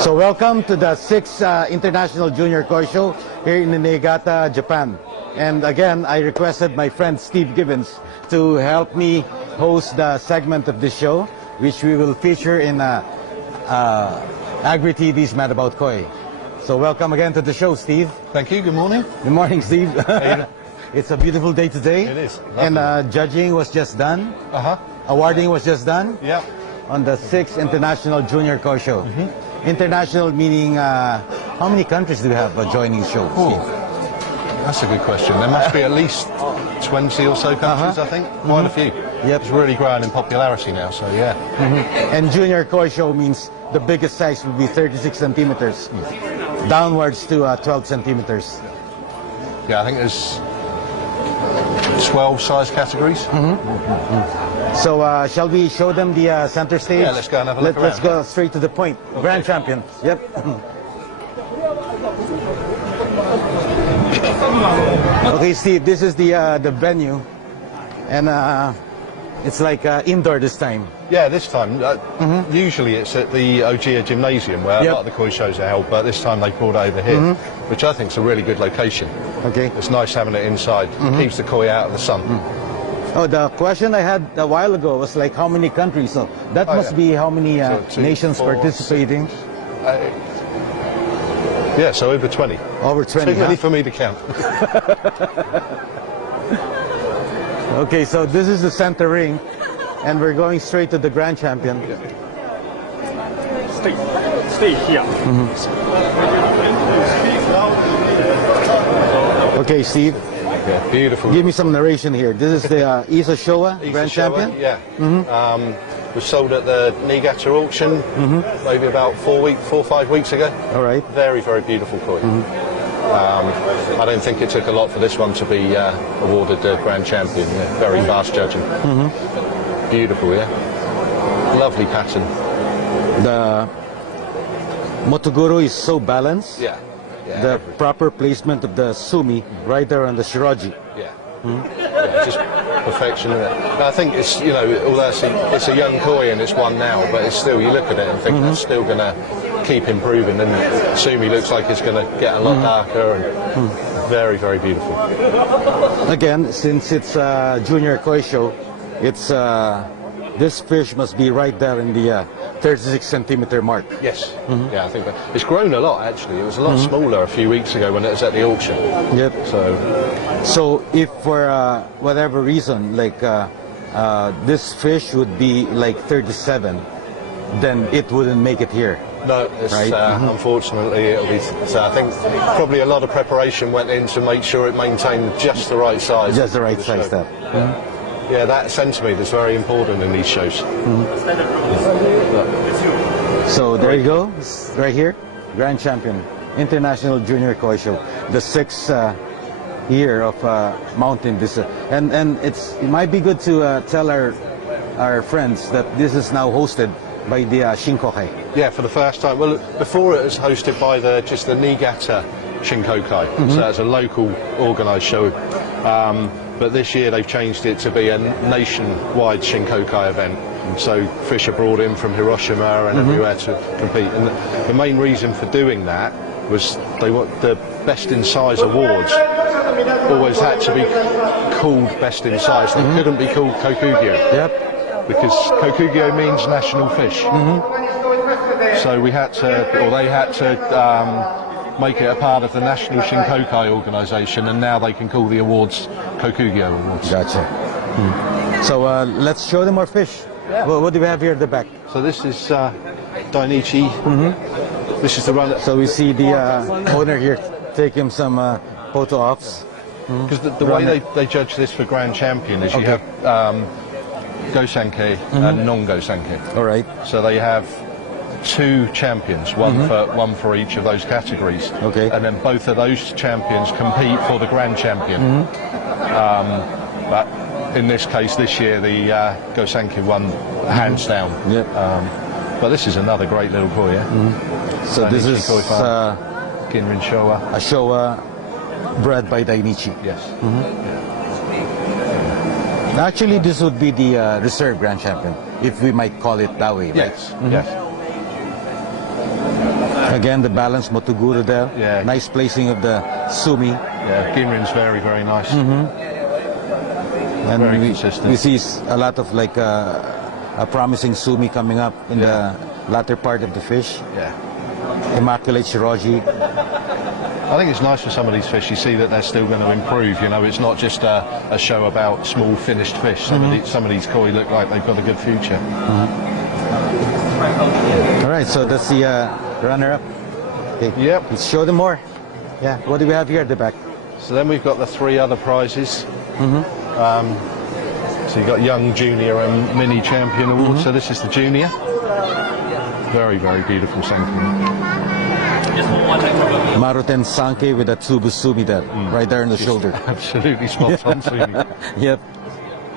So welcome to the 6th International Junior Koi Show here in Niigata, Japan. And again, I requested my friend Steve Gibbons to help me host the segment of this show, which we will feature in Agri-TV's Mad About Koi. So welcome again to the show, Steve. Thank you. Good morning. Good morning, Steve. It's a beautiful day today. It is. Lovely. And judging was just done. Uh-huh. Awarding was just done. Yeah. On the 6th International Junior Koi Show. Mm-hmm. International meaning, how many countries do we have joining the show? Ooh, that's a good question. There must be at least 20 or so countries, I think. Quite a few. Yep. It's really growing in popularity now, so yeah. And Junior Koi Show means the biggest size would be 36 centimeters, downwards to 12 centimeters. Yeah, I think there's 12 size categories. So shall we show them the center stage? Yeah, let's go and have a look Let's around. go straight to the point. Okay. Grand champion. Yep. Okay, Steve, this is the venue, and it's like indoor this time. Yeah, this time. Usually it's at the Ojiya Gymnasium where a lot of the koi shows are held, but this time they brought it over here, which I think is a really good location. Okay. It's nice having it inside. Keeps the koi out of the sun. Oh, the question I had a while ago was like how many countries? So that must be how many so nations 4, participating? Yeah, so over 20. Over 20. Too many for me to count. Okay, so this is the center ring, and we're going straight to the grand champion. Stay here. Okay, Steve. Yeah, beautiful. Give me some narration here. This is the Isa Showa Grand Champion? Yeah. Was sold at the Niigata auction maybe about 4 or 5 weeks ago. All right. Very, very beautiful koi. I don't think it took a lot for this one to be awarded the Grand Champion. Yeah, very fast judging. Beautiful, yeah. Lovely pattern. The Motoguro is so balanced. Yeah. The proper placement of the sumi right there on the shiroji. Yeah. Yeah, just perfection in it. I think it's, you know, although it's a young koi and it's one now, but it's still, you look at it and think that's still going to keep improving, and sumi looks like it's going to get a lot darker and very, very beautiful. Again, since it's a junior koi show, it's this fish must be right there in the 36 centimeter mark. Yes. Yeah, I think that. It's grown a lot actually. It was a lot smaller a few weeks ago when it was at the auction. Yep. So if for whatever reason, like this fish would be like 37, then it wouldn't make it here. No, it's, right? Unfortunately it'll be. So I think probably a lot of preparation went in to make sure it maintained just the right size. Just the right size stuff. Yeah, that centimetre is very important in these shows. So there you go, right here, Grand Champion, International Junior Koi Show, the 6th year of mounting this. And it might be good to tell our friends that this is now hosted by the Shinkokai. Yeah, for the first time. Well, before it was hosted by just the Niigata Shinkokai, so it's a local organised show. But this year they've changed it to be a nationwide Shinkokai event. So fish are brought in from Hiroshima and everywhere to compete. And the main reason for doing that was they want the Best in Size awards always had to be called Best in Size. They couldn't be called Kokugyo. Yep. Because Kokugyo means national fish. So we had to, or they had to make it a part of the National Shinkokai organisation, and now they can call the awards Kokugyo Awards. Gotcha. So let's show them our fish. Yeah. Well, what do we have here at the back? So this is Dainichi. This is the run. So we see the owner here take him some photo ops. Because the way they judge this for Grand Champion is you have Gosanke and non-Gosanke. All right. So they have 2 champions, one for each of those categories. Okay. And then both of those champions compete for the Grand Champion. But in this case, this year, the Gosanke won hands down. Yep. But this is another great little koi, yeah? So this is Ginrin Showa. a Showa bred by Dainichi. Yes. Actually, this would be the reserve Grand Champion, if we might call it that way, right? Yes. Yes. Again, the balance motoguro there. Yeah. Nice placing of the sumi. Yeah, Gimrin's very, very nice. And Very we consistent. see a lot of like a promising sumi coming up in the latter part of the fish. Yeah. Immaculate shiroji. I think it's nice for some of these fish. You see that they're still going to improve. You know, it's not just a show about small finished fish. Some of these koi look like they've got a good future. All right, so that's the runner-up. Okay. Yep. Let's show them more. Yeah. What do we have here at the back? So then we've got the 3 other prizes. So you've got Young, Junior and Mini Champion Award. So this is the Junior. Very, very beautiful sanke. Maruten Sanke with a Tsubusumi there, right there in the shoulder. Absolutely spot on. Yep.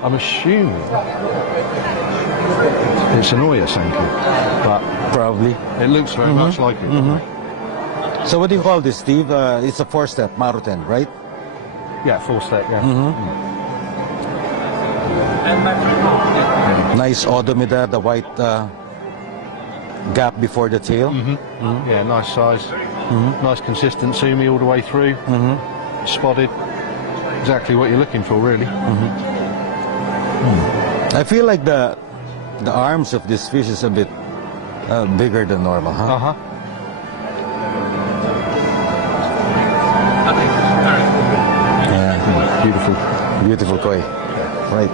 I'm assuming it's an Oya sanke, but Probably. it looks very much like it. So what do you call this, Steve? It's a 4-step Maruten, right? Yeah, 4-step, yeah. Nice odometer, the white gap before the tail. Yeah, nice size. Nice consistent sumi all the way through. Spotted. Exactly what you're looking for, really. I feel like the arms of this fish is a bit bigger than normal, huh? Yeah, Beautiful. beautiful koi. Right.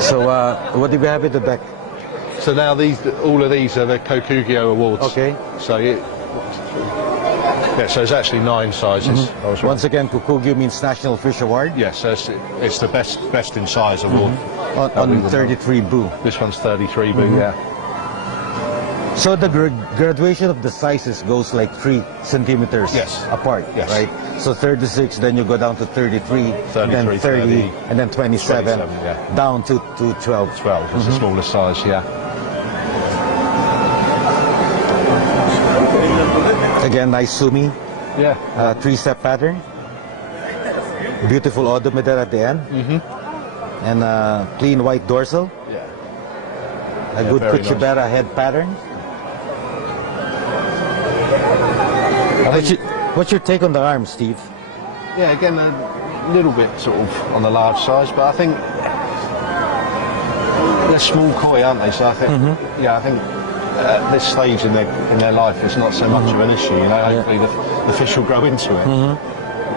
So what do we have at the back? So now all of these are the Kokugyo Awards. Okay. So so it's actually 9 sizes. I was Once again, Kokugyo means National Fish Award. Yes, it's the best in size award. On 33 Bu. This one's 33 Bu, yeah. So the graduation of the sizes goes like 3 centimeters Yes. apart, Yes. right? So 36, then you go down to 33, and 33, then 30, 30, and then 27, 27, yeah. down to 12. 12 is the smallest size, yeah. Again, nice sumi, Yeah. 3-step pattern. Beautiful odometer at the end. And clean white dorsal. Yeah. A good very nice. Kuchibera head pattern. What's your take on the arm, Steve? Yeah, again, a little bit sort of on the large size, but I think they're small koi, aren't they? So I think, I think at this stage in their life, it's not so much of an issue. You know, hopefully the fish will grow into it.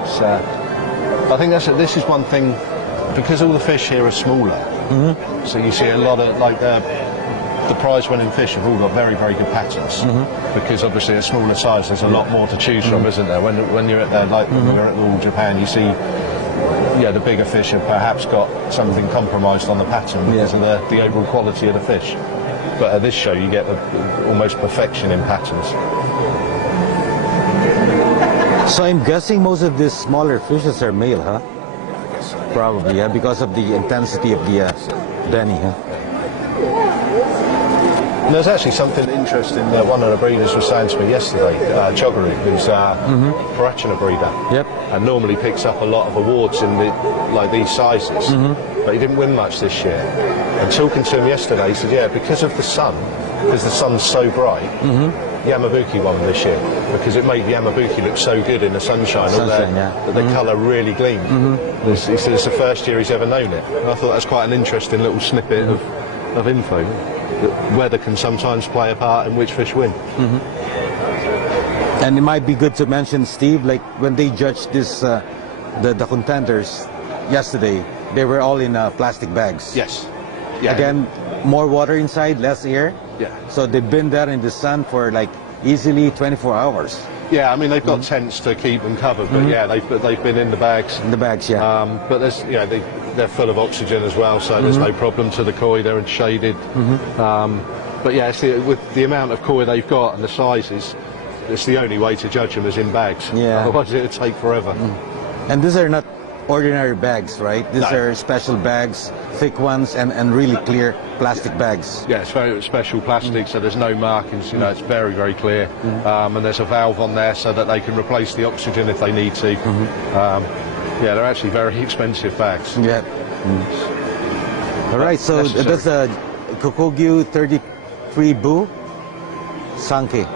It's, I think this is one thing, because all the fish here are smaller. So you see a lot of like the prize-winning fish have all got very, very good patterns. Because obviously a smaller size, there's a lot more to choose from, isn't there? When you're at there, like when you're at All Japan, you see, the bigger fish have perhaps got something compromised on the pattern because of the overall quality of the fish. But at this show, you get almost perfection in patterns. So I'm guessing most of these smaller fishes are male, huh? Probably, yeah, because of the intensity of the Benny, huh? And there's actually something interesting that one of the breeders was saying to me yesterday, Chogaru, who's a Parachina breeder, and normally picks up a lot of awards in these sizes, but he didn't win much this year. And talking to him yesterday, he said, because of the sun, because the sun's so bright, Yamabuki won this year, because it made Yamabuki look so good in the sunshine, that the colour really gleamed. He said it's the first year he's ever known it. And I thought that's quite an interesting little snippet of info. That weather can sometimes play a part in which fish win. And it might be good to mention, Steve, like when they judged this, the contenders yesterday, they were all in plastic bags. Yes. Yeah. Again, more water inside, less air. Yeah. So they've been there in the sun for like easily 24 hours. Yeah, I mean they've got tents to keep them covered, but they've been in the bags. In the bags, yeah. But there's they're full of oxygen as well, so there's no problem to the koi. They're shaded. But with the amount of koi they've got and the sizes, it's the only way to judge them is in bags. Yeah. Otherwise it would take forever. And these are not ordinary bags, right? These are special bags, thick ones, and really clear plastic bags. Yeah, it's very special plastic, so there's no markings. It's very, very clear. And there's a valve on there so that they can replace the oxygen if they need to. They're actually very expensive bags. Yeah. All right, so that's a Kokugyo 33 Bu Sanke.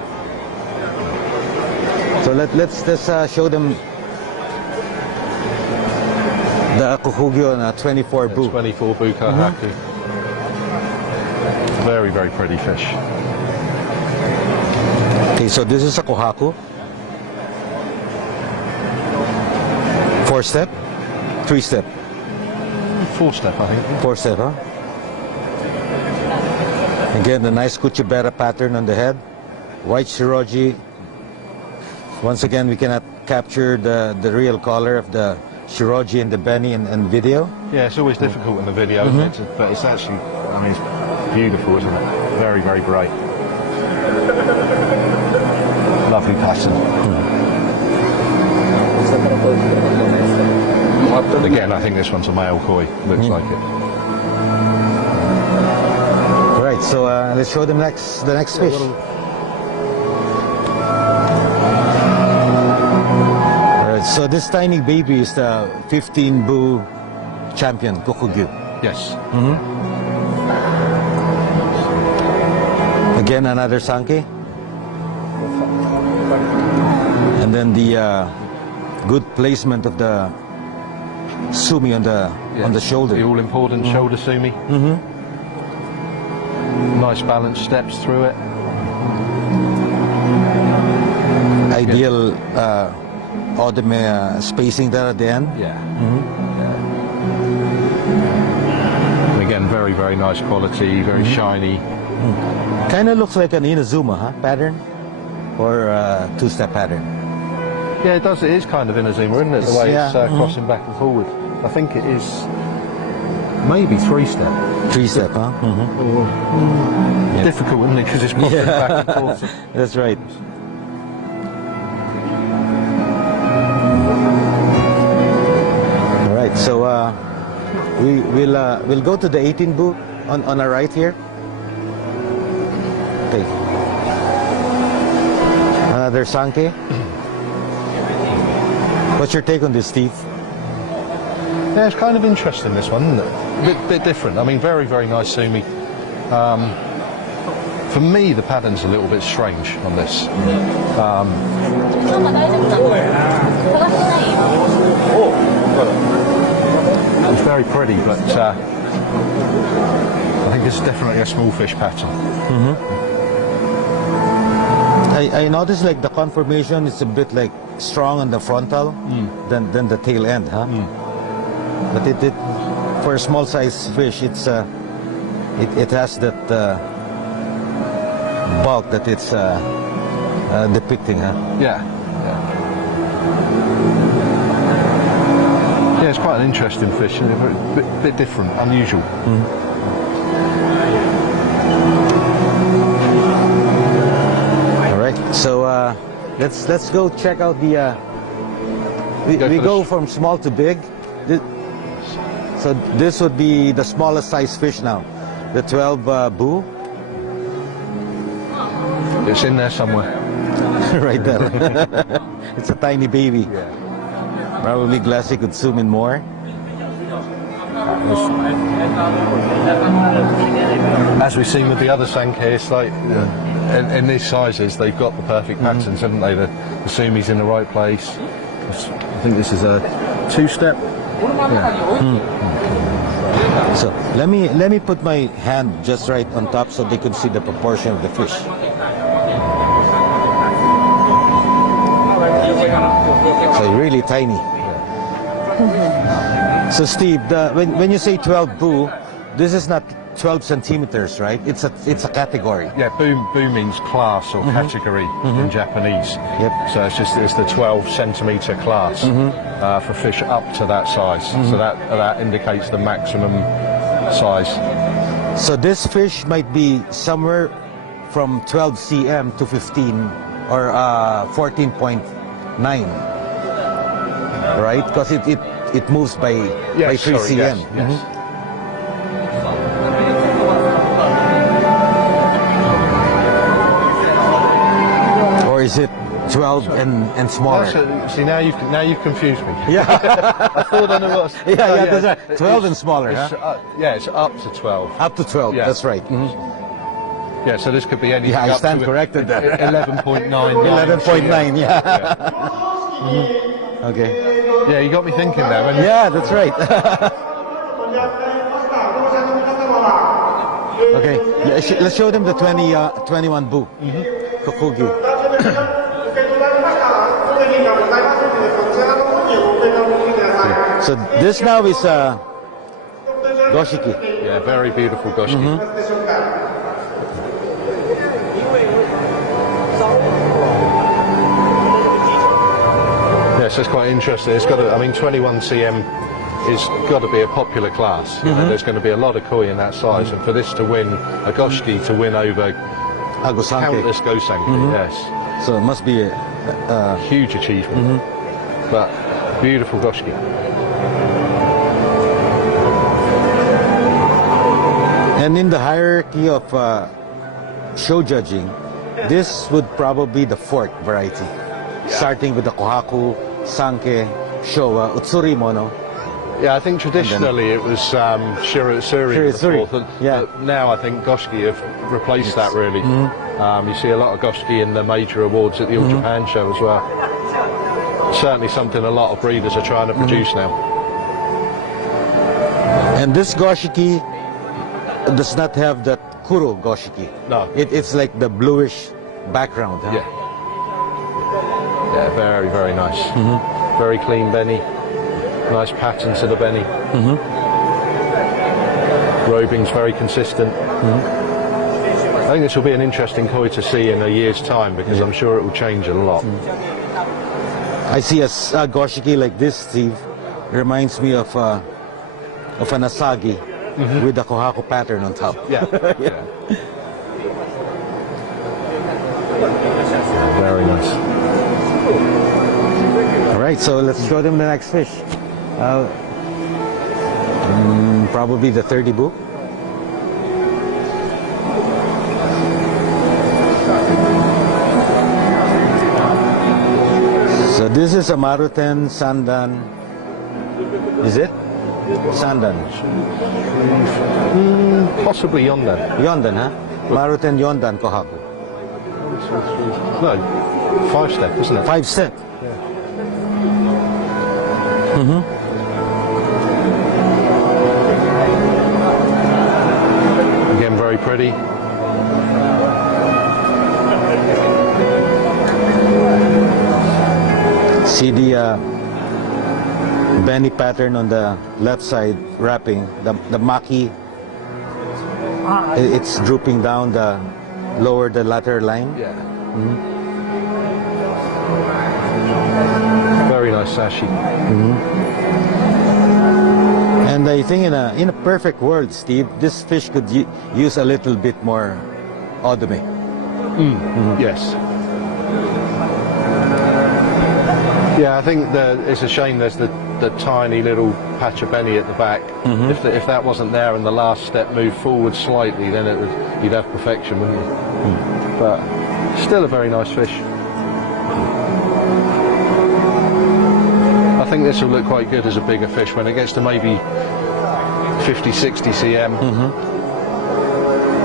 So let's show them the Kukugyo and 24 bu. 24 bu kahaku. Very, very pretty fish. Okay, so this is a kohaku. 4-step, 3-step. 4-step, I think. 4-step, huh? Again, the nice kuchibera pattern on the head. White shiroji. Once again, we cannot capture the real color of the shiroji and the beni and video. Yeah, it's always difficult in the video, isn't it? But it's actually, I mean, it's beautiful, isn't it? Very, very bright. Lovely pattern. Again, I think this one's a male koi. Looks like it. All right, so let's show them the next fish. All right, so this tiny baby is the 15 bu champion Kukugyo. Yes. Again, another sanke. And then the good placement of the sumi on the shoulder. The all-important shoulder sumi. Nice balanced steps through it. Ideal odeme spacing there at the end. Yeah. And again, very, very nice quality, very shiny. Kind of looks like an Inazuma, huh? Pattern? Or a 2-step pattern? Yeah, it does. It is kind of Inazuma, isn't it? The way Yeah. it's crossing back and forward. I think it is maybe 3-step. 3-step, huh? Difficult, isn't it? Because it's crossing back and forth. That's right. All right, so we'll go to the 18 bu on our right here. Okay. Another sanke. What's your take on this, Steve? Yeah, it's kind of interesting, this one, isn't it? Bit different. I mean, very, very nice sumi. For me, the pattern's a little bit strange on this. It's very pretty, but I think it's definitely a small fish pattern. I noticed like the conformation is a bit like strong on the frontal than the tail end, huh? But it for a small size fish, it has that bulk that it's depicting, huh? Yeah. Yeah, it's quite an interesting fish, and a bit different, unusual. All right, so let's go check out the. We go from small to big. So this would be the smallest size fish now, the 12 bu. It's in there somewhere. Right there. It's a tiny baby. Yeah. Probably Glassy could zoom in more. As we've seen with the other sanke, it's like in these sizes, they've got the perfect patterns, haven't they? The sumi's in the right place. I think this is a 2-step. So let me put my hand just right on top so they could see the proportion of the fish. So really tiny. So Steve, when you say 12 bu, this is not 12 centimeters, right? It's a category. Yeah, bu means class or category in Japanese. Yep. So it's the 12 centimeter class for fish up to that size. So that indicates the maximum size. So this fish might be somewhere from 12 cm to 15 or 14.9, right? Because it moves by 3 cm. Yes. Or is it 12 and smaller? See, now you've confused me. Yeah. I thought I knew what. Yeah, that's right. 12 and smaller, It's, huh? yeah, it's up to 12. Up to 12. Yeah. That's right. Yeah, so this could be anything Yeah, I up stand to corrected there. 11.9. 11.9, yeah. Okay. Yeah, you got me thinking there. When Yeah, that's right. Okay, let's show them the 21 bu. Kokugi. So this now is goshiki. Yeah, very beautiful goshiki. Yes, that's quite interesting. It's got, I mean, 21 cm is got to be a popular class. You know, there's going to be a lot of koi in that size, and for this to win, a goshiki to win over countless gosanki, yes. So it must be a Huge achievement. But beautiful goshiki. And in the hierarchy of show judging, this would probably be the fourth variety, starting with the kohaku, sanke, showa, utsuri mono. Yeah, I think traditionally it was shiratsuri, the Shiratsuri, fourth, yeah. but now I think goshiki have replaced that really. You see a lot of goshiki in the major awards at the All Japan show as well. Certainly something a lot of breeders are trying to produce now. And this goshiki does not have that kuro goshiki. No. It's like the bluish background. Huh? Yeah. Yeah, very, very nice. Very clean benny. Nice pattern to the benny. Robing's very consistent. I think this will be an interesting koi to see in a year's time, because I'm sure it will change a lot. I see a goshiki like this, Steve. Reminds me of an asagi with the kohaku pattern on top. Yeah. Yeah. Very nice. All right, so let's show them the next fish. Probably the 30 bu. So this is a Maruten Sandan. Is it? Sandan. Possibly Yondan. Yondan, huh? Maruten Yondan kohaku. No, 5 step, isn't it? 5 cent. Again, very pretty. See the benny pattern on the left side wrapping, the maki. It's drooping down the lower the lateral line. Yeah. Very nice sashi. And I think in a perfect world, Steve, this fish could use a little bit more odome. Yes. Yeah, I think it's a shame there's the tiny little patch of benny at the back. If that wasn't there and the last step moved forward slightly, then you'd have perfection, wouldn't you? But still a very nice fish. I think this will look quite good as a bigger fish when it gets to maybe 50, 60 cm.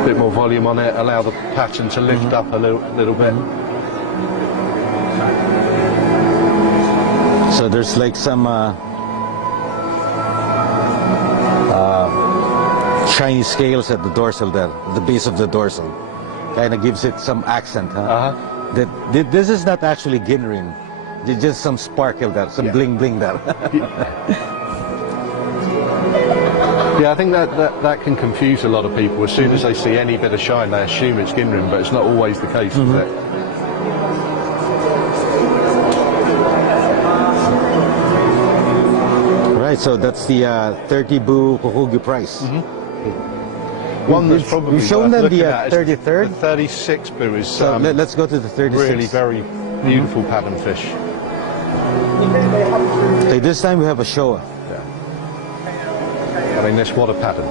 A bit more volume on it, allow the pattern to lift up a little bit. So there's like some shiny scales at the dorsal there, the base of the dorsal. Kind of gives it some accent, huh? This is not actually ginrin. There's just some sparkle there, some bling bling there. Yeah, I think that can confuse a lot of people. As soon as they see any bit of shine, they assume it's ginrin, but it's not always the case, is it? Right, so that's the 30 bu kokugi price. One that's probably You've shown them worth the looking at is 33rd? The 36 bu is So let's go to the 36th. really very beautiful pattern fish. Okay, this time we have a showa. I mean, what a pattern.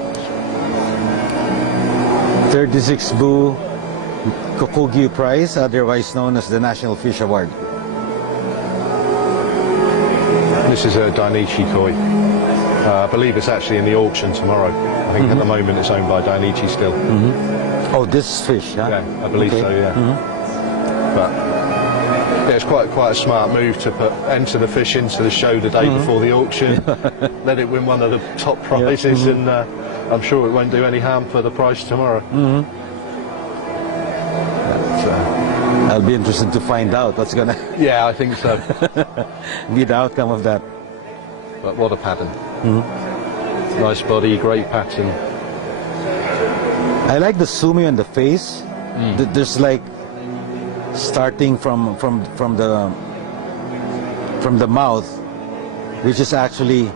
36 bu kokugi prize, otherwise known as the National Fish Award. This is a Dainichi koi. I believe it's actually in the auction tomorrow. I think at the moment it's owned by Dainichi still. Oh, this fish, huh? Yeah, I believe Okay. so. Yeah. But yeah, it's quite a smart move to enter the fish into the show the day before the auction. Let it win one of the top prizes, and I'm sure it won't do any harm for the price tomorrow. I'll be interested to find out what's gonna Yeah, I think so. be the outcome of that. But what a pattern! Nice body, great pattern. I like the sumi on the face. There's like starting from the mouth, which is actually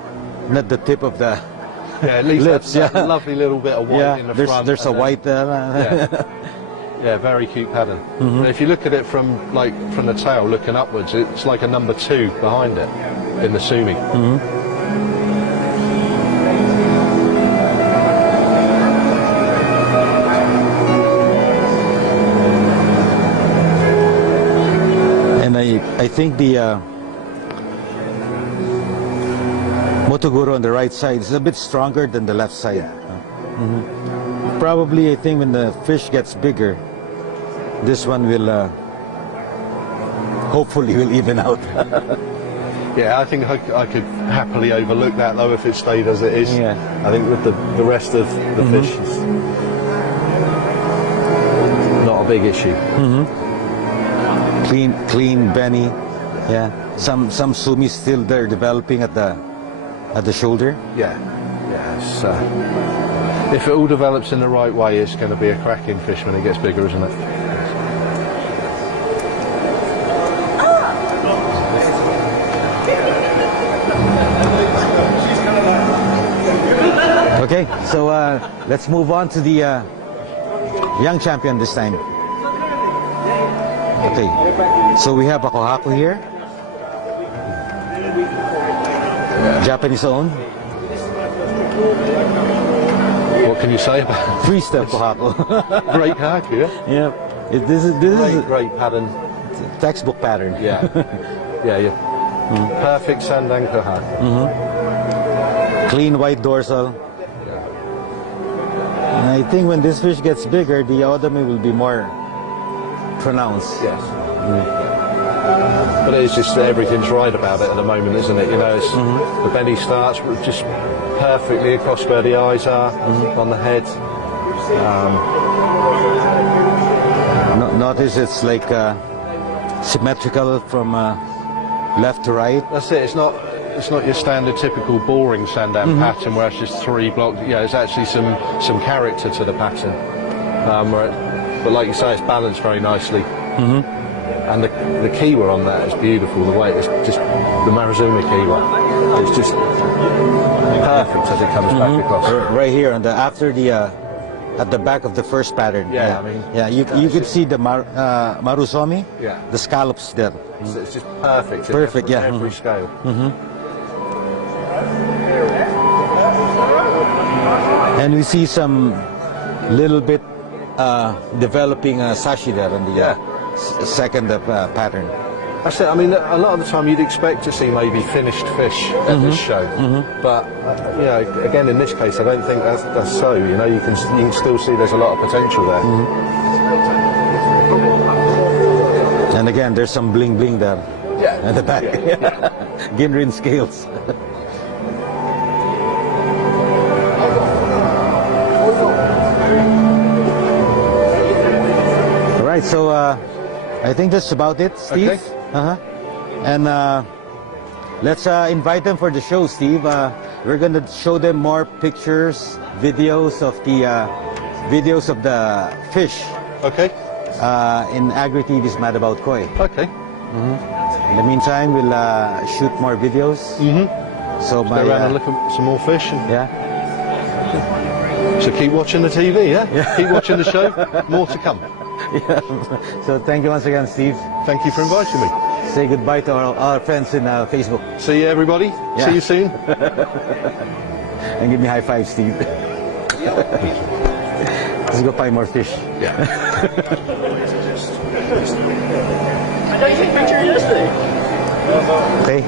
not the tip of the Yeah, at least lips. that lovely little bit of white in the front. There's a and then- white there. Yeah, very cute pattern. And if you look at it from the tail, looking upwards, it's like a number 2 behind it in the sumi. And I think the Motoguro on the right side is a bit stronger than the left side. Probably, I think when the fish gets bigger, this one will hopefully will even out. Yeah, I think I could happily overlook that though if it stayed as it is. Yeah. I think with the rest of the fish, it's not a big issue. Clean Benny. Yeah. Some sumi still there developing at the shoulder. Yeah, it's, if it all develops in the right way, it's going to be a cracking fish when it gets bigger, isn't it? Okay, so let's move on to the young champion this time. Okay, so we have a kohaku here. Japanese owned. What can you say about it? Three-step kohaku. Great haku, yeah? Yeah, this is Great pattern. a textbook pattern. Yeah, yeah. Perfect sandanko haku. Clean white dorsal. And I think when this fish gets bigger, the odami will be more pronounced. Yes. But it's just everything's right about it at the moment, isn't it? You know, it's, the belly starts just perfectly across where the eyes are, on the head. Notice it's like symmetrical from left to right. That's it. It's not your standard typical boring sandan pattern where it's just 3 blocks. Yeah, there's actually some character to the pattern. But like you say, it's balanced very nicely. And the kiwa on that is beautiful. The way it's just the Marizumi kiwa. It's just perfect as it comes back across. Right here on the at the back of the first pattern. Yeah, I mean, you could see the Marusomi. Yeah. The scallops there. It's just perfect. Perfect, yeah. Every scale. And we see some little bit developing sashi there on the second pattern. That's it. I mean, a lot of the time you'd expect to see maybe finished fish at this show, but you know, again in this case, I don't think that's so. You know, you can still see there's a lot of potential there. And again, there's some bling bling there at the back. Yeah. Ginrin scales. All right, so I think that's about it, Steve. Okay. And let's invite them for the show, Steve. We're going to show them more pictures, videos of the fish Okay. in Agri TV's Mad About Koi. Okay. In the meantime, we'll shoot more videos. So Go around and look at some more fish. yeah. So keep watching the TV, yeah? Keep watching the show. More to come. Yeah. So thank you once again, Steve. Thank you for inviting me. Say goodbye to our friends in Facebook. See you, everybody. Yeah. See you soon. And give me high five, Steve. Let's go find more fish. Yeah. I know you took a picture yesterday. Okay.